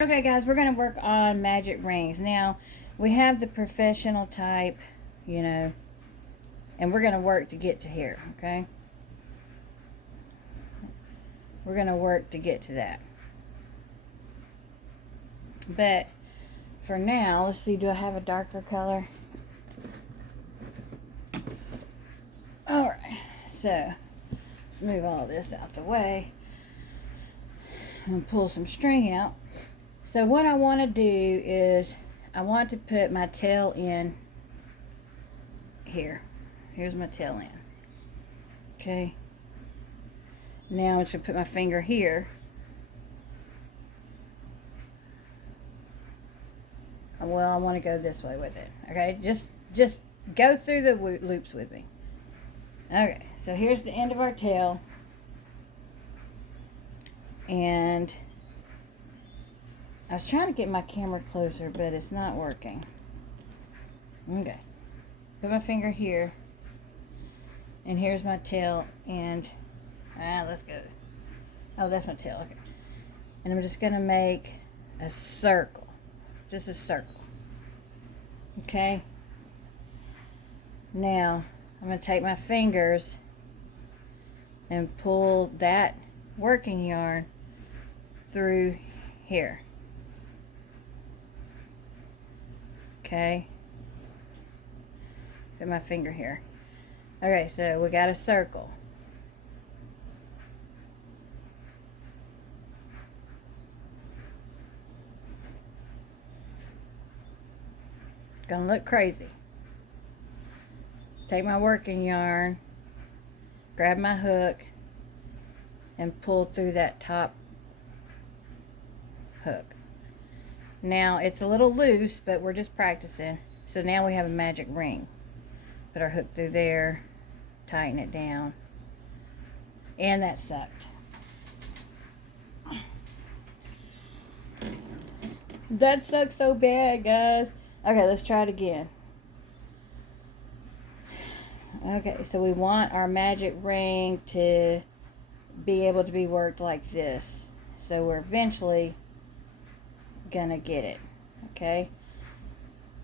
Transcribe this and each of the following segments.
Okay guys, we're going to work on magic rings. Now, we have the professional type, and we're going to work to get to here, okay? We're going to work to get to that. But, for now, let's see, do I have a darker color? Alright, so, let's move all this out the way. I'm going to pull some string out. So what I want to do is I want to put my tail in here. Here's my tail in. Okay. Now I'm just going to put my finger here. Well, I want to go this way with it. Okay. Just go through the loops with me. Okay. So here's the end of our tail. And I was trying to get my camera closer, but it's not working. Okay. Put my finger here. And here's my tail. And, let's go. Oh, that's my tail. Okay. And I'm just going to make a circle. Just a circle. Okay. Now, I'm going to take my fingers and pull that working yarn through here. Okay, put my finger here. Okay, so we got a circle. Gonna look crazy. Take my working yarn, grab my hook, and pull through that top hook. Now, it's a little loose, but we're just practicing. So now we have a magic ring. Put our hook through there, tighten it down. And that sucked. That sucks so bad, guys. Okay, let's try it again. Okay, so we want our magic ring to be able to be worked like this. So we're eventually gonna get it. Okay,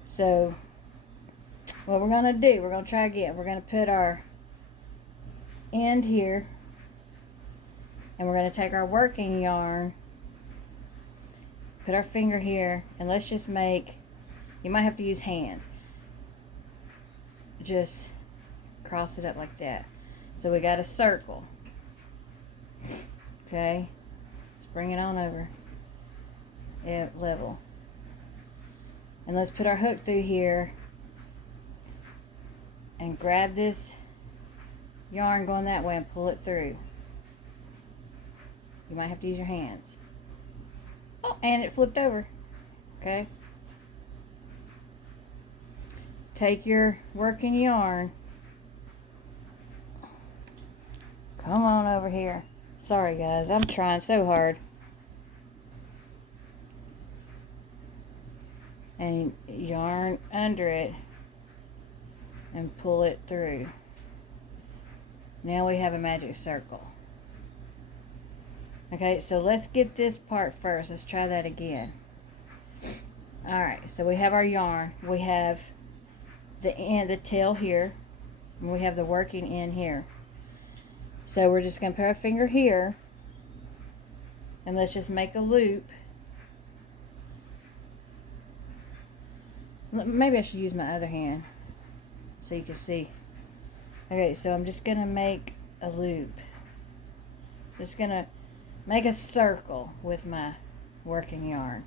so what we're gonna do, we're gonna try again. We're gonna put our end here, and we're gonna take our working yarn, put our finger here, and let's just make, you might have to use hands, just cross it up like that. So we got a circle. Okay, let's bring it on over. Yeah, level. And let's put our hook through here and grab this yarn going that way and pull it through. You might have to use your hands. Oh, and it flipped over. Okay. Take your working yarn. Come on over here. Sorry guys, I'm trying so hard. And yarn under it and pull it through. Now we have a magic circle. Okay, so let's get this part first. Let's try that again. Alright, so we have our yarn. We have the end, the tail here. And we have the working end here. So we're just going to put our finger here. And let's just make a loop. Maybe I should use my other hand so you can see. Okay, so I'm just going to make a loop. Just going to make a circle with my working yarn.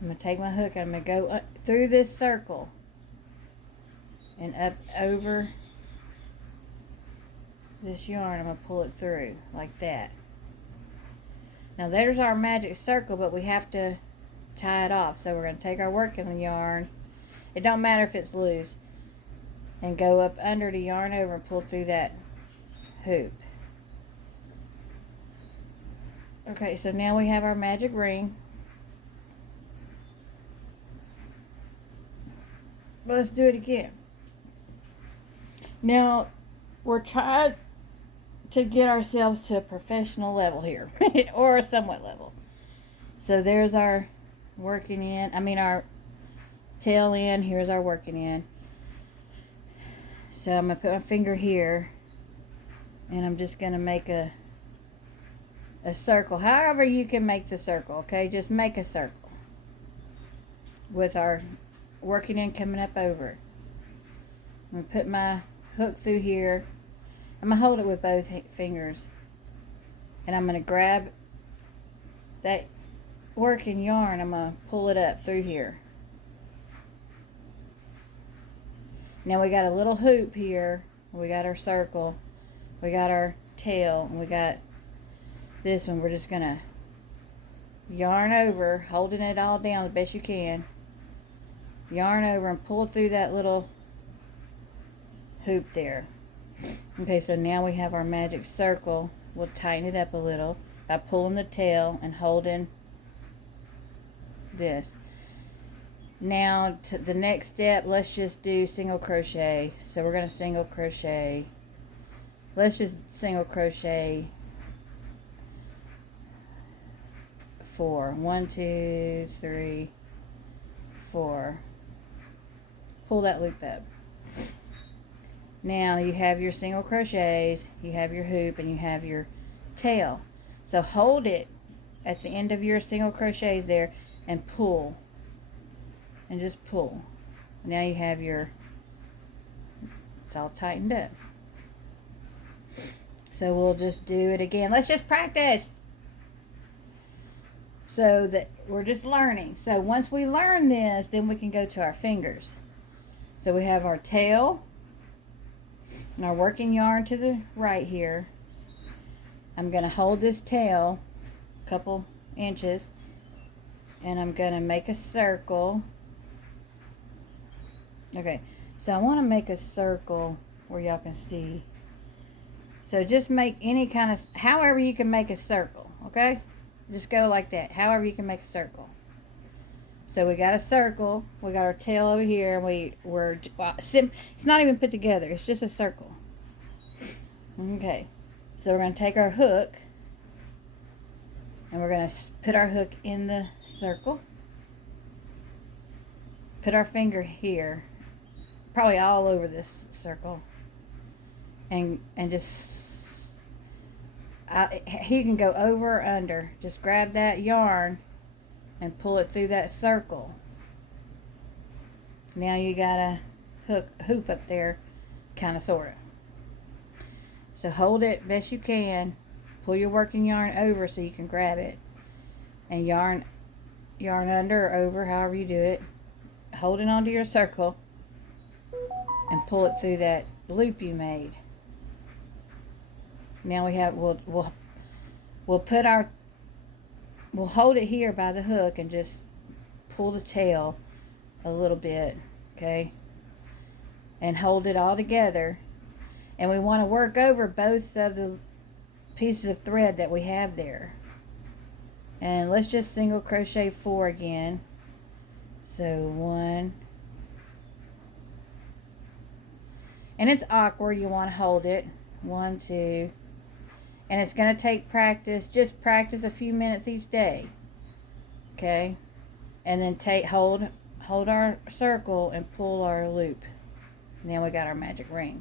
I'm going to take my hook, I'm going to go up through this circle and up over this yarn. I'm going to pull it through like that. Now there's our magic circle, but we have to tie it off. So we're going to take our working yarn, it don't matter if it's loose, and go up under the yarn over and pull through that hoop. Okay, so now we have our magic ring. But let's do it again. Now we're trying to get ourselves to a professional level here or a somewhat level. So there's our working end. I mean our tail end. Here's our working end. So I'm going to put my finger here. And I'm just going to make a circle. However you can make the circle, okay? Just make a circle. With our working end coming up over. I'm going to put my hook through here. I'm going to hold it with both fingers. And I'm going to grab that working yarn. I'm going to pull it up through here. Now we got a little hoop here. We got our circle. We got our tail. And we got this one. We're just going to yarn over, holding it all down the best you can. Yarn over and pull through that little hoop there. Okay, so now we have our magic circle. We'll tighten it up a little by pulling the tail and holding this. Now to the next step, let's just do single crochet. So we're going to single crochet. Let's just single crochet 4. 1, 2, 3, 4. Pull that loop up. Now you have your single crochets, you have your hoop, and you have your tail. So hold it at the end of your single crochets there and pull. And just pull. Now you have your, it's all tightened up. So we'll just do it again. Let's just practice. So that we're just learning. So once we learn this, then we can go to our fingers. So we have our tail. And our working yarn to the right here. I'm going to hold this tail a couple inches and I'm going to make a circle. Okay, so I want to make a circle where y'all can see. So just make any kind of, however you can make a circle, okay? Just go like that, however you can make a circle. So we got a circle, we got our tail over here, and it's not even put together, it's just a circle. Okay, so we're going to take our hook, and we're going to put our hook in the circle. Put our finger here, probably all over this circle, and just, you can go over or under. Just grab that yarn and pull it through that circle. Now you got a hoop up there, kind of, sort of. So hold it best you can. Pull your working yarn over so you can grab it, and yarn under or over, however you do it. Hold it onto your circle and pull it through that loop you made. Now we have, we'll hold it here by the hook and just pull the tail a little bit, okay? And hold it all together. And we want to work over both of the pieces of thread that we have there. And let's just single crochet 4 again. So 1. And it's awkward, you want to hold it. 1, 2. And it's going to take practice. Just practice a few minutes each day. Okay? And then hold our circle and pull our loop. And then we got our magic ring.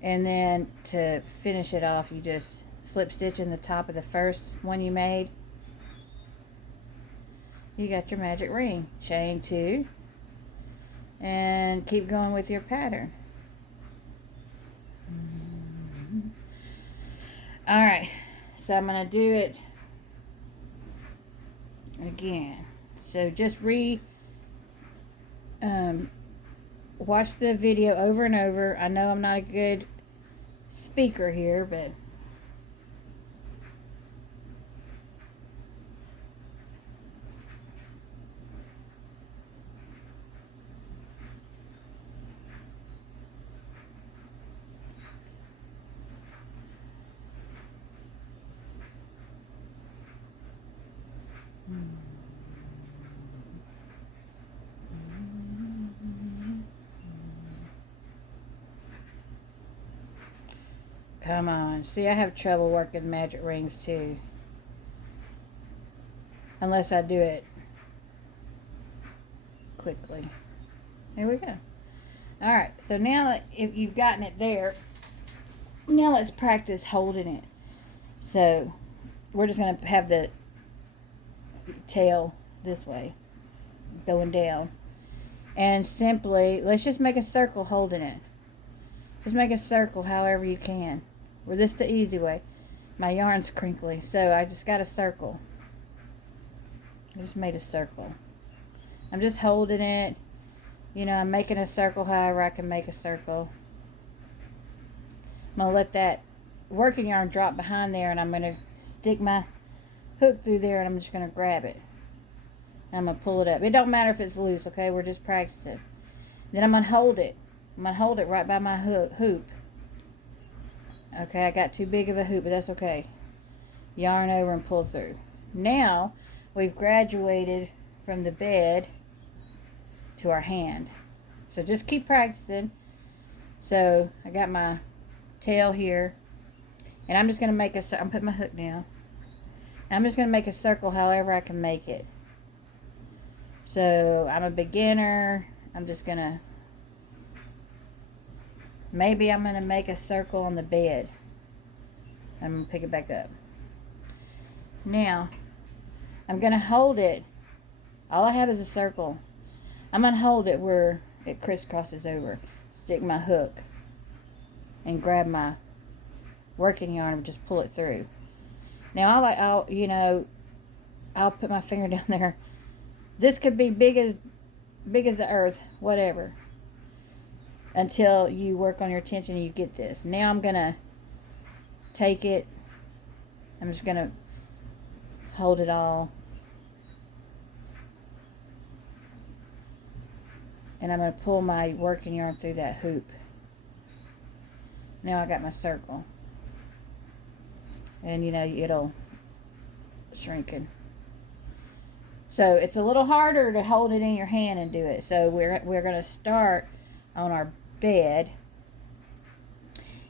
And then to finish it off, you just slip stitch in the top of the first one you made. You got your magic ring. Chain 2. And keep going with your pattern. Alright, so I'm going to do it again. So just watch the video over and over. I know I'm not a good speaker here, but come on. See, I have trouble working magic rings too. unless I do it quickly. Here we go. Alright, so now that if you've gotten it there, now let's practice holding it. So we're just going to have the tail this way, going down. And simply, let's just make a circle holding it. Just make a circle however you can. Well, this is the easy way. My yarn's crinkly, so I just got a circle. I just made a circle. I'm just holding it. You know, I'm making a circle however I can make a circle. I'm going to let that working yarn drop behind there, and I'm going to stick my hook through there, and I'm just going to grab it. And I'm going to pull it up. It don't matter if it's loose, okay? We're just practicing. Then I'm going to hold it. I'm going to hold it right by my hoop. Okay, I got too big of a hoop, but that's okay. Yarn over and pull through. Now, we've graduated from the bed to our hand. So just keep practicing. So I got my tail here, and I'm just going to make I'm putting my hook down. I'm just going to make a circle however I can make it. So I'm a beginner. I'm just going to, maybe I'm going to make a circle on the bed. I'm going to pick it back up. Now I'm going to hold it. All I have is a circle. I'm going to hold it where it crisscrosses over. Stick my hook and grab my working yarn and just pull it through. Now I'll put my finger down there. This could be big as the earth, whatever. Until you work on your tension and you get this. Now I'm going to take it. I'm just going to hold it all. And I'm going to pull my working yarn through that hoop. Now I got my circle. And you know, it'll shrinking. So it's a little harder to hold it in your hand and do it. So we're going to start on our bed.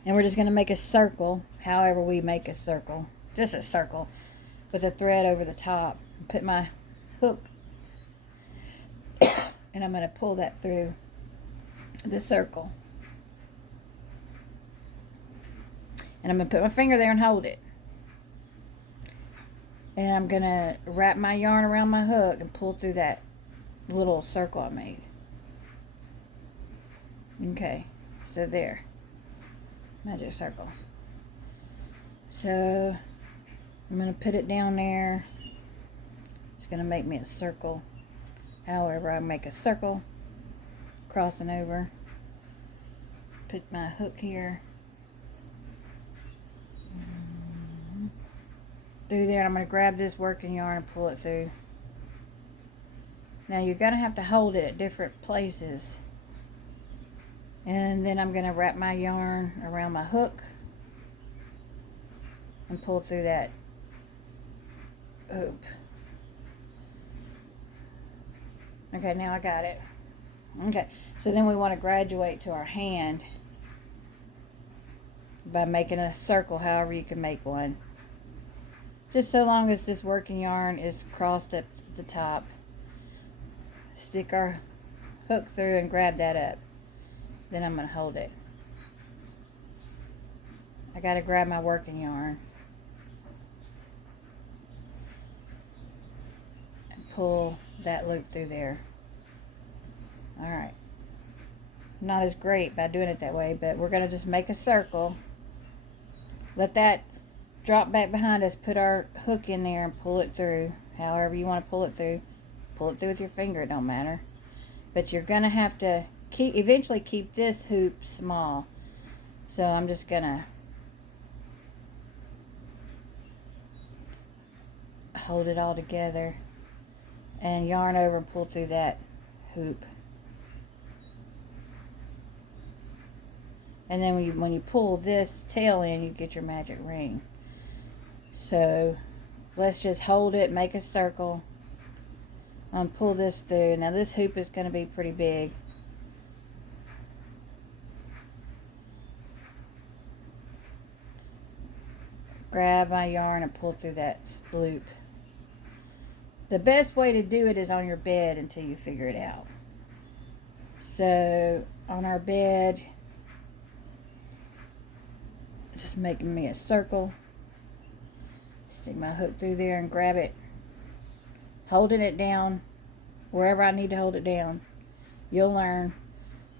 And we're just going to make a circle, however we make a circle. Just a circle with a thread over the top. Put my hook and I'm going to pull that through the circle. And I'm going to put my finger there and hold it. And I'm going to wrap my yarn around my hook and pull through that little circle I made. Okay, so there. Magic circle. So I'm going to put it down there. It's going to make me a circle. However, I make a circle, crossing over. Put my hook here. Through there, I'm going to grab this working yarn and pull it through. Now you're going to have to hold it at different places. And then I'm going to wrap my yarn around my hook and pull through that hoop. Okay, now I got it. Okay, so then we want to graduate to our hand by making a circle however you can make one. Just so long as this working yarn is crossed up at the top. Stick our hook through and grab that up. Then I'm going to hold it. I got to grab my working yarn and pull that loop through there. Alright. Not as great by doing it that way, but we're going to just make a circle. Let that drop back behind us. Put our hook in there and pull it through. However you want to pull it through. Pull it through with your finger, it don't matter. But you're going to have to eventually keep this hoop small. So I'm just going to hold it all together and yarn over and pull through that hoop. And then when you pull this tail in, you get your magic ring. So let's just hold it, make a circle, and pull this through. Now this hoop is going to be pretty big. Grab my yarn and pull through that loop. The best way to do it is on your bed until you figure it out. So on our bed, just making me a circle. Stick my hook through there and grab it, holding it down wherever I need to hold it down. You'll learn.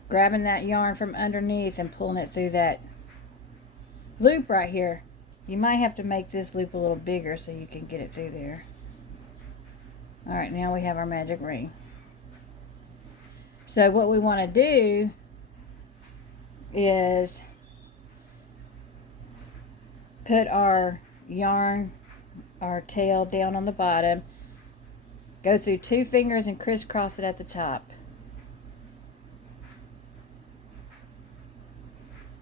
Grabbing that yarn from underneath and pulling it through that loop right here. You might have to make this loop a little bigger so you can get it through there. Alright, now we have our magic ring. So what we want to do is put our yarn, our tail down on the bottom, go through 2 fingers and crisscross it at the top.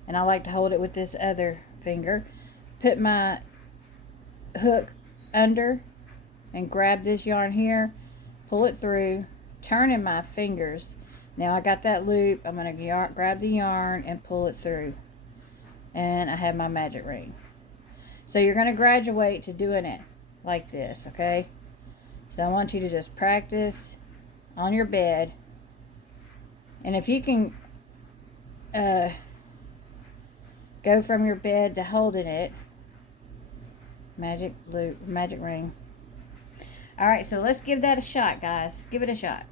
And I like to hold it with this other finger. Put my hook under and grab this yarn here, pull it through, turning my fingers. Now I got that loop. I'm going to grab the yarn and pull it through. And I have my magic ring. So you're going to graduate to doing it like this, okay? So I want you to just practice on your bed. And if you can go from your bed to holding it, magic loop, magic ring. Alright, so let's give that a shot, guys. Give it a shot.